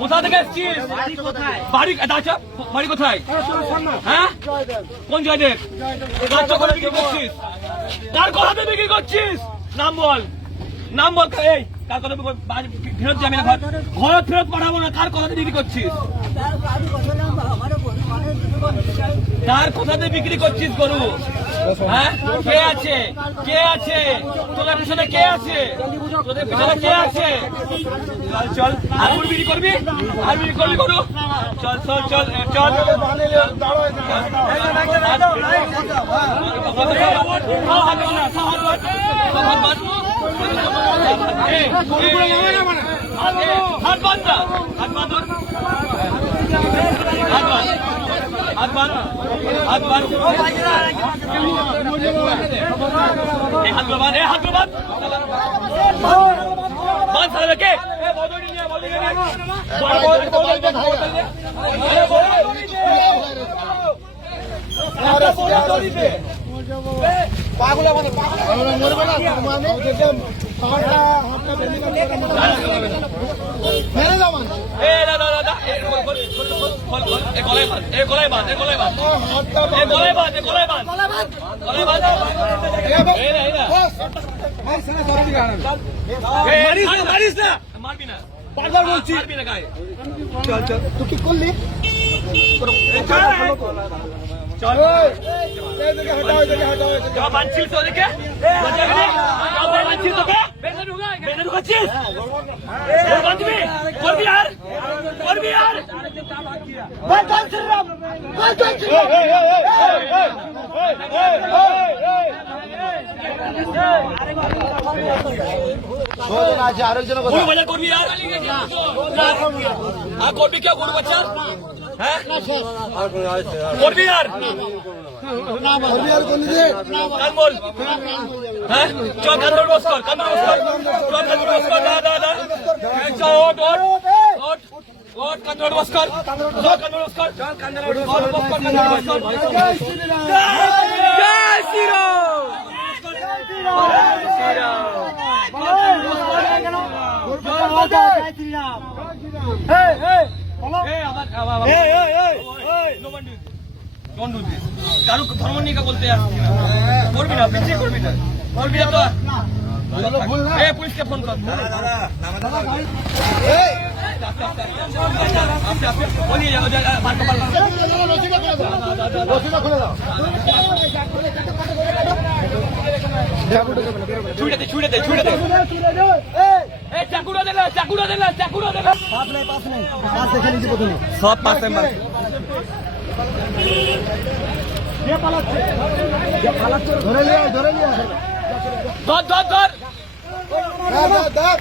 কোথা থেকে এসছিস? বাড়ি কোথায়? হ্যাঁ, কোন জয়দেব? বিক্রি করছিস? কার কথাতে বিক্রি করছিস? নাম বল, নাম বল। এই কার কথা ফেরত যাবি না? ঘর ফেরত পাঠাবো না। কার কথাতে বিক্রি করছিস? কার কথাতে বিক্রি করছিস গরু? হ্যাঁ, কে আছে? কে আছে তোদের পিছনে? কে আছে তোদের পিছনে? কে আছে? চল, আর বিক্রি করবি? আর বিক্রি করবি গরু? চল চল চল চল। হাত বাঁধ না, হাত বাঁধ, হাত বাঁধ, হাত বাঁধ, হাত বাঁধ, হাত বাঁধ, হাত বাঁধ, বাঁধ সারা কে? পাগলা মানে মরবে না মারবি না, পাগল বলছি। চল চল, তুই কি করলি? চল মানছিস তোদেরকে? মানছিস তোকে? বেঁধে ঢুকাচ্ছিস? করবি আর করবি আর করবি আর করবি কেউ গরু বাচ্চা? হ্যাঁ করবি আর কানবল। হ্যাঁ চল কান্দর বস কর, কান্দর বস কর, চল কান্দর বস কর। দাদা চল ওট ওট ওট ওট, কান্দর বস কর, চল কান্দর বস কর, চল কান্দর বস কর, কান্দর বস কর। জয় শ্রীরাম, জয় শ্রীরাম, জয় শ্রীরাম। এই এই কারো ধর্ম নিয়ে বলতে আসছি না, করবি না, পিছিয়ে করবি না, করবি না তো পুলিশকে ফোন কর। ছুড়ে দে ছুড়ে দে ছুড়ে দে, চাকুরা দিলে চাকুরা দিলে চাকুরা দিলে সব পাশে ধরে নিয়ে ধরে নিয়ে ধর ধর ধর ধর।